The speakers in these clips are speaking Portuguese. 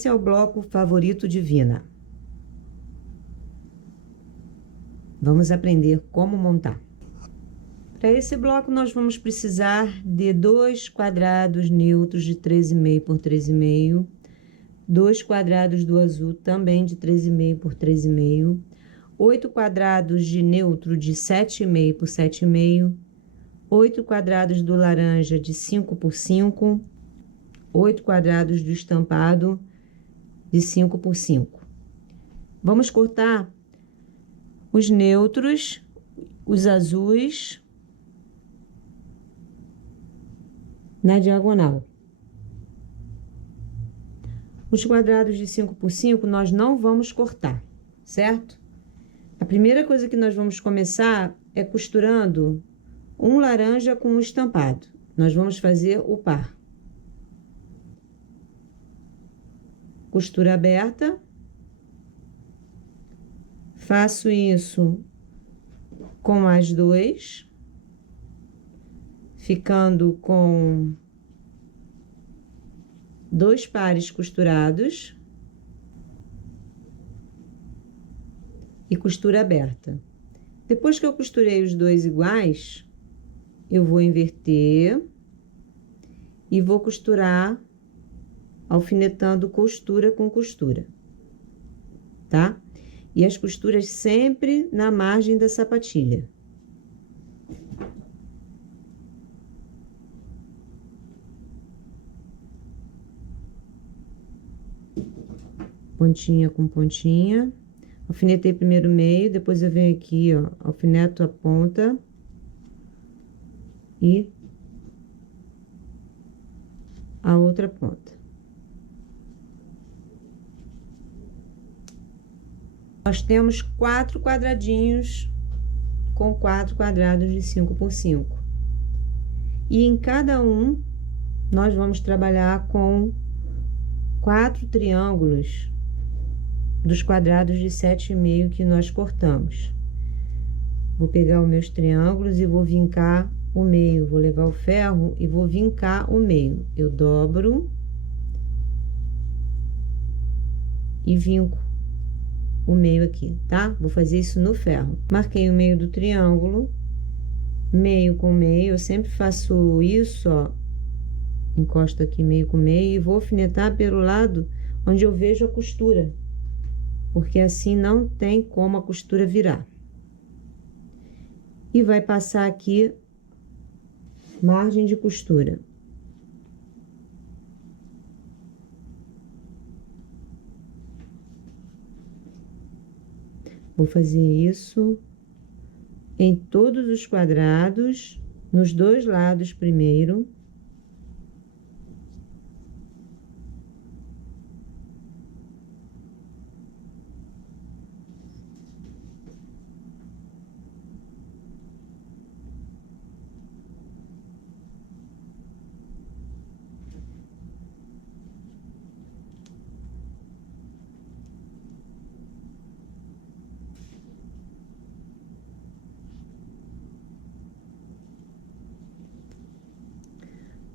Esse é o bloco favorito de Vina. Vamos aprender como montar. Para esse bloco, nós vamos precisar de 2 quadrados neutros de 3,5 por 3,5, 2 quadrados do azul também de 3,5 por 3,5, 8 quadrados de neutro de 7,5 por 7,5, 8 quadrados do laranja de 5 por 5, 8 quadrados do estampado de 5 por 5. Vamos cortar os neutros, os azuis, na diagonal. Os quadrados de 5 por 5 nós não vamos cortar, certo? A primeira coisa que nós vamos começar é costurando um laranja com um estampado. Nós vamos fazer o par. Costura aberta. Faço isso com mais 2, ficando com 2 pares costurados e costura aberta. Depois que eu costurei os dois iguais, eu vou inverter e vou costurar alfinetando costura com costura, tá? E as costuras sempre na margem da sapatilha. Pontinha com pontinha. Alfinetei primeiro o meio, depois eu venho aqui, ó, alfineto a ponta e a outra ponta. Nós temos 4 quadradinhos com 4 quadrados de 5 por 5. E em cada um, nós vamos trabalhar com 4 triângulos dos quadrados de 7,5 que nós cortamos. Vou pegar os meus triângulos e vou vincar o meio. Vou levar o ferro e vou vincar o meio. Eu dobro e vinco o meio aqui, tá? Vou fazer isso no ferro. Marquei o meio do triângulo, meio com meio. Eu sempre faço isso, ó. Encosto aqui meio com meio e vou alfinetar pelo lado onde eu vejo a costura, porque assim não tem como a costura virar. E vai passar aqui margem de costura. Vou fazer isso em todos os quadrados, nos dois lados primeiro.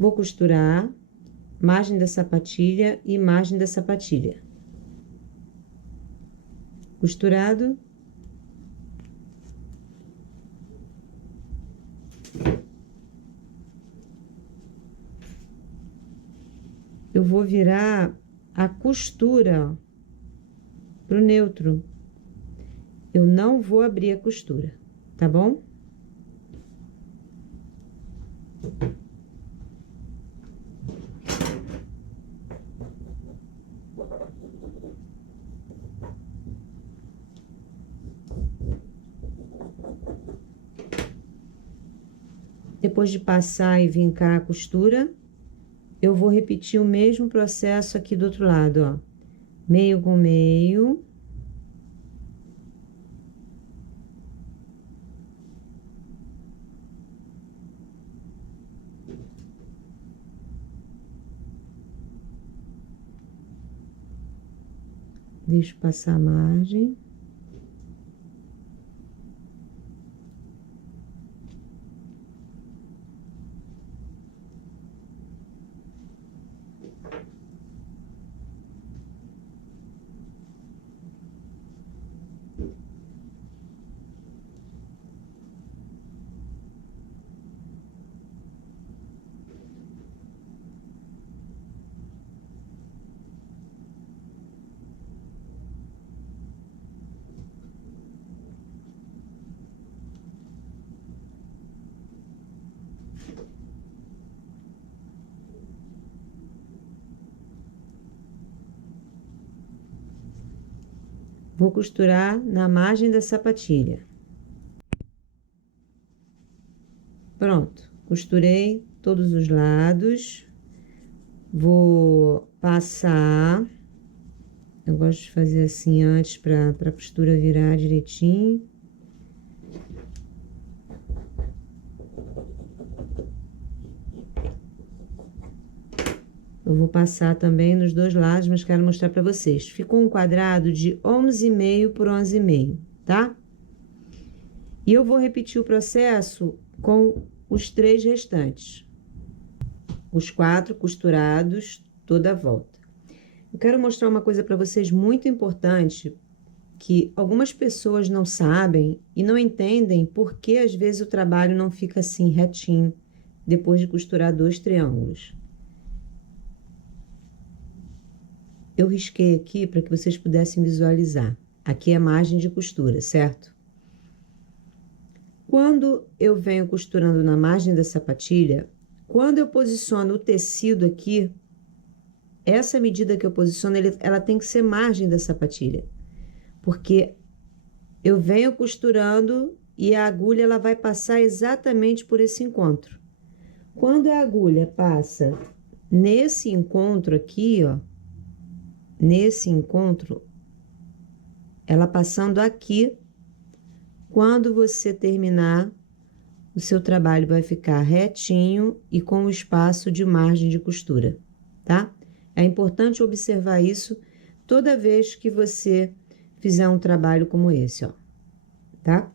Vou costurar margem da sapatilha e margem da sapatilha. Costurado. Eu vou virar a costura pro neutro. Eu não vou abrir a costura, tá bom? Depois de passar e vincar a costura, eu vou repetir o mesmo processo aqui do outro lado, ó. Meio com meio. Deixo passar a margem. Vou costurar na margem da sapatilha. Pronto, costurei todos os lados. Vou passar. Eu gosto de fazer assim antes para a costura virar direitinho. Eu vou passar também nos dois lados, mas quero mostrar para vocês. Ficou um quadrado de 11,5 por 11,5, tá? E eu vou repetir o processo com os 3 restantes. Os 4 costurados toda a volta. Eu quero mostrar uma coisa para vocês muito importante, que algumas pessoas não sabem e não entendem por que às vezes o trabalho não fica assim retinho, depois de costurar 2 triângulos. Eu risquei aqui para que vocês pudessem visualizar. Aqui é a margem de costura, certo? Quando eu venho costurando na margem da sapatilha, quando eu posiciono o tecido aqui, essa medida que eu posiciono, ela tem que ser margem da sapatilha. Porque eu venho costurando e a agulha ela vai passar exatamente por esse encontro. Quando a agulha passa nesse encontro aqui, ó, nesse encontro, ela passando aqui, quando você terminar, o seu trabalho vai ficar retinho e com o espaço de margem de costura, tá? É importante observar isso toda vez que você fizer um trabalho como esse, ó, tá?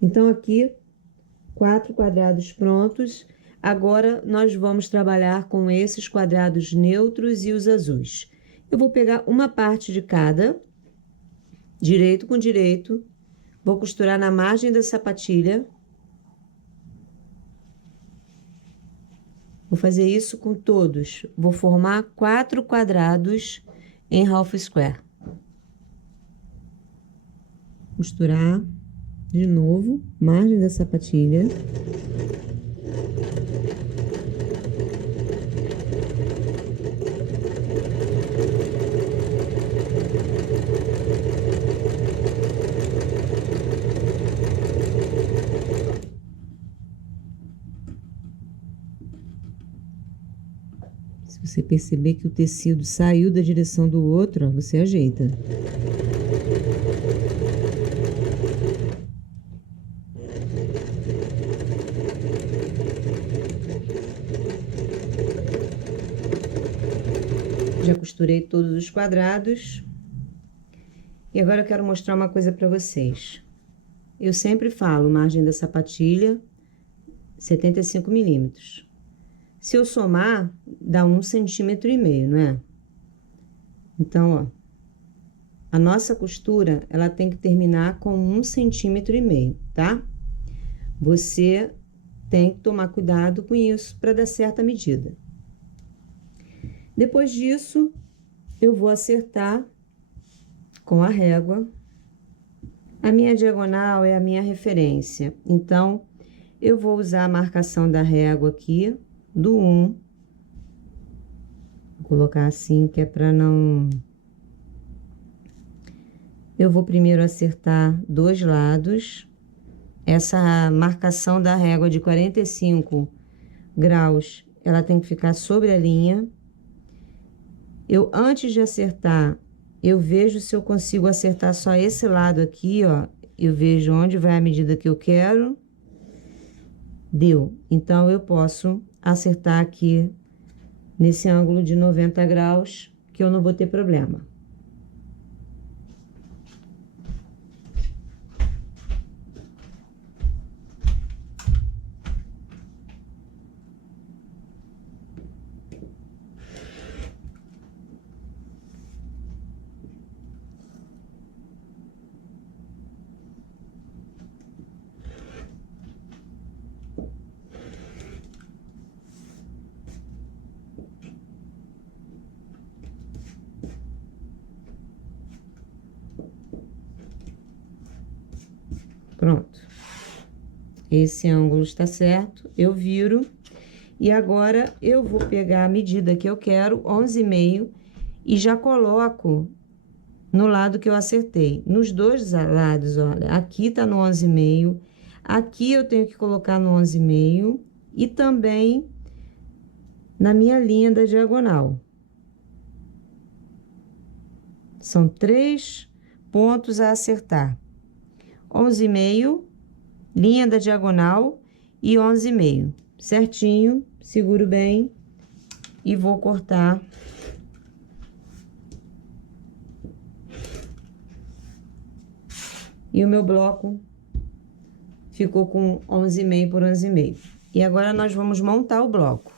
Então, aqui, 4 quadrados prontos. Agora, nós vamos trabalhar com esses quadrados neutros e os azuis. Eu vou pegar uma parte de cada, direito com direito, vou costurar na margem da sapatilha. Vou fazer isso com todos. Vou formar 4 quadrados em half square. Costurar de novo, margem da sapatilha. Se você perceber que o tecido saiu da direção do outro, ó, você ajeita. Já costurei todos os quadrados. E agora eu quero mostrar uma coisa para vocês. Eu sempre falo margem da sapatilha, 75 milímetros. Se eu somar, dá 1,5 centímetro, não é? Então, ó, a nossa costura, ela tem que terminar com 1,5 centímetro, tá? Você tem que tomar cuidado com isso para dar certa medida. Depois disso, eu vou acertar com a régua. A minha diagonal é a minha referência, então, eu vou usar a marcação da régua aqui, do 1. Vou colocar assim, que é para não... Eu vou primeiro acertar 2 lados. Essa marcação da régua de 45 graus, ela tem que ficar sobre a linha. Eu, antes de acertar, eu vejo se eu consigo acertar só esse lado aqui, ó. Eu vejo onde vai a medida que eu quero. Deu. Então, eu posso acertar aqui nesse ângulo de 90 graus, que eu não vou ter problema. Pronto. Esse ângulo está certo, eu viro. E agora, eu vou pegar a medida que eu quero, 11,5, e já coloco no lado que eu acertei. Nos dois lados, olha, aqui tá no 11,5, aqui eu tenho que colocar no 11,5 e também na minha linha da diagonal. São 3 pontos a acertar. 11,5, linha da diagonal e 11,5. Certinho, seguro bem e vou cortar. E o meu bloco ficou com 11,5 por 11,5. E agora nós vamos montar o bloco.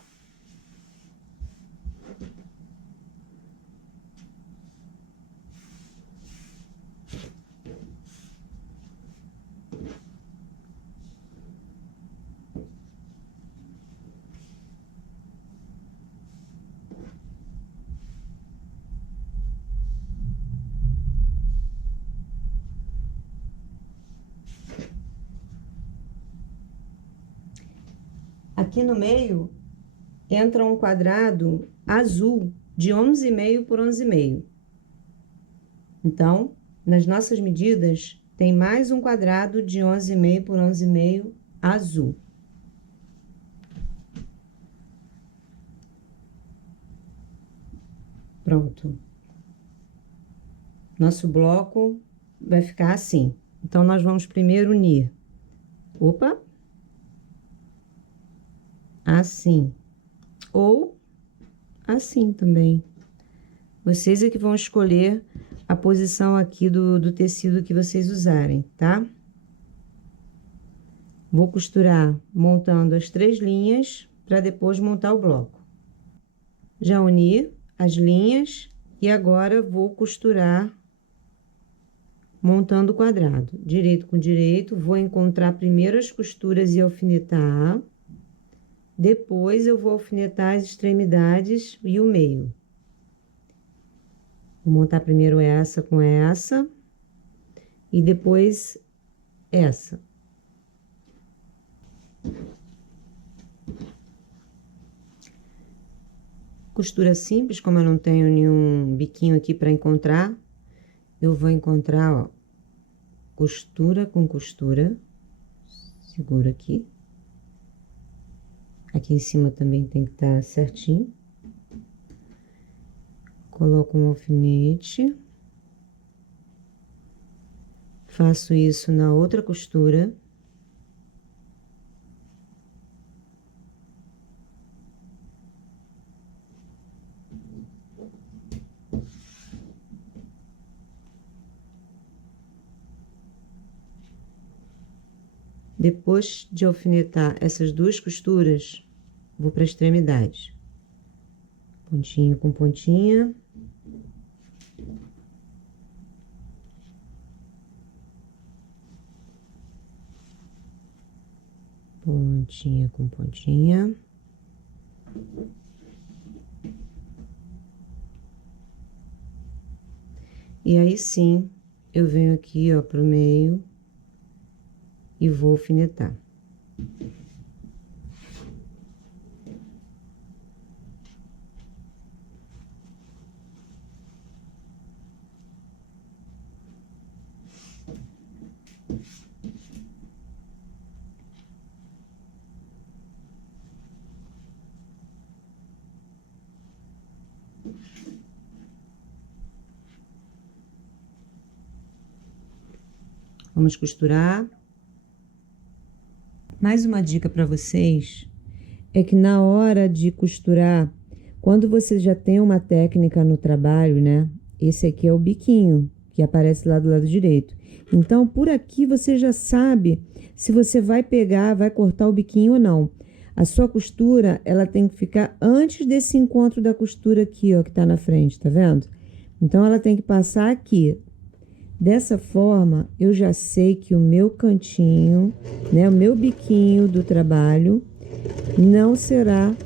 Aqui no meio entra um quadrado azul de 11,5 por 11,5. Então, nas nossas medidas, tem mais um quadrado de 11,5 por 11,5 azul. Pronto. Nosso bloco vai ficar assim. Então, nós vamos primeiro unir. Opa! Assim. Ou assim também. Vocês é que vão escolher a posição aqui do tecido que vocês usarem, tá? Vou costurar montando as 3 linhas para depois montar o bloco. Já uni as linhas e agora vou costurar montando o quadrado. Direito com direito, vou encontrar primeiro as costuras e alfinetar. Depois, eu vou alfinetar as extremidades e o meio. Vou montar primeiro essa com essa. E depois, essa. Costura simples, como eu não tenho nenhum biquinho aqui para encontrar, eu vou encontrar, ó, costura com costura. Seguro aqui. Aqui em cima também tem que estar certinho. Coloco um alfinete. Faço isso na outra costura. Depois de alfinetar essas 2 costuras, vou para a extremidade. Pontinha com pontinha. Pontinha com pontinha. E aí sim, eu venho aqui, ó, pro meio. E vou alfinetar. Vamos costurar. Mais uma dica para vocês é que na hora de costurar, quando você já tem uma técnica no trabalho, né? Esse aqui é o biquinho, que aparece lá do lado direito. Então, por aqui você já sabe se você vai pegar, vai cortar o biquinho ou não. A sua costura, ela tem que ficar antes desse encontro da costura aqui, ó, que tá na frente, tá vendo? Então, ela tem que passar aqui. Dessa forma, eu já sei que o meu cantinho, né, o meu biquinho do trabalho não será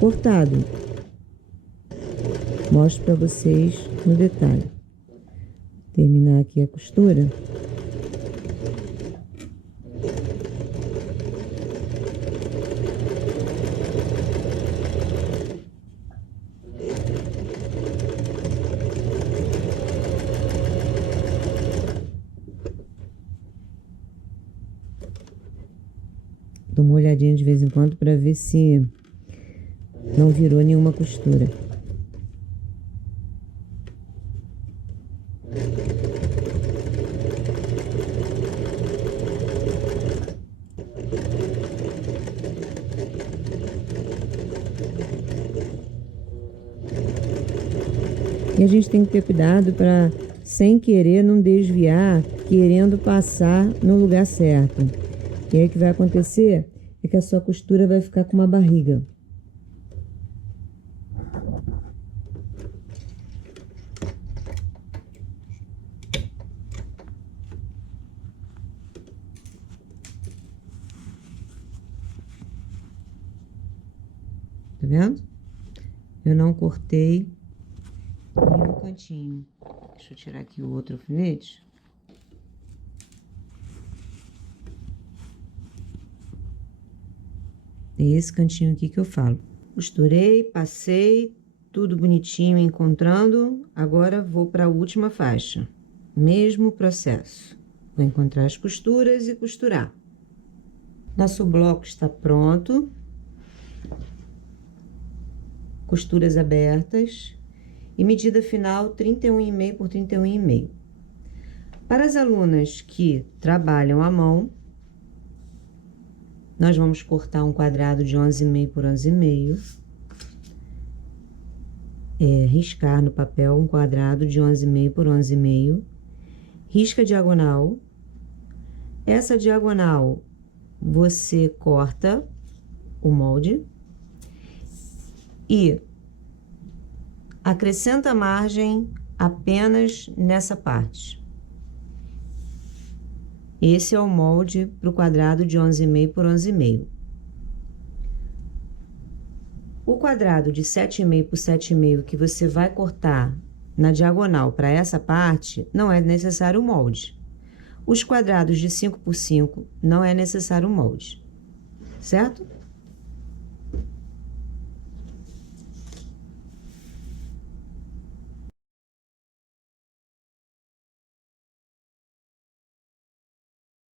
cortado. Mostro para vocês no detalhe. Terminar aqui a costura. Dou uma olhadinha de vez em quando para ver se não virou nenhuma costura. E a gente tem que ter cuidado para, sem querer, não desviar, querendo passar no lugar certo. E aí o que vai acontecer é que a sua costura vai ficar com uma barriga. Tá vendo? Eu não cortei nenhum cantinho. Deixa eu tirar aqui o outro alfinete. É esse cantinho aqui que eu falo. Costurei, passei, tudo bonitinho, encontrando. Agora vou para a última faixa. Mesmo processo. Vou encontrar as costuras e costurar. Nosso bloco está pronto. Costuras abertas. E medida final 31,5 por 31,5. Para as alunas que trabalham à mão, nós vamos cortar um quadrado de 11,5 por 11,5. Riscar no papel um quadrado de 11,5 por 11,5. Risca diagonal. Essa diagonal você corta o molde e acrescenta a margem apenas nessa parte. Esse é o molde para o quadrado de 11,5 por 11,5. O quadrado de 7,5 por 7,5 que você vai cortar na diagonal para essa parte, não é necessário o molde. Os quadrados de 5 por 5 não é necessário o molde, certo?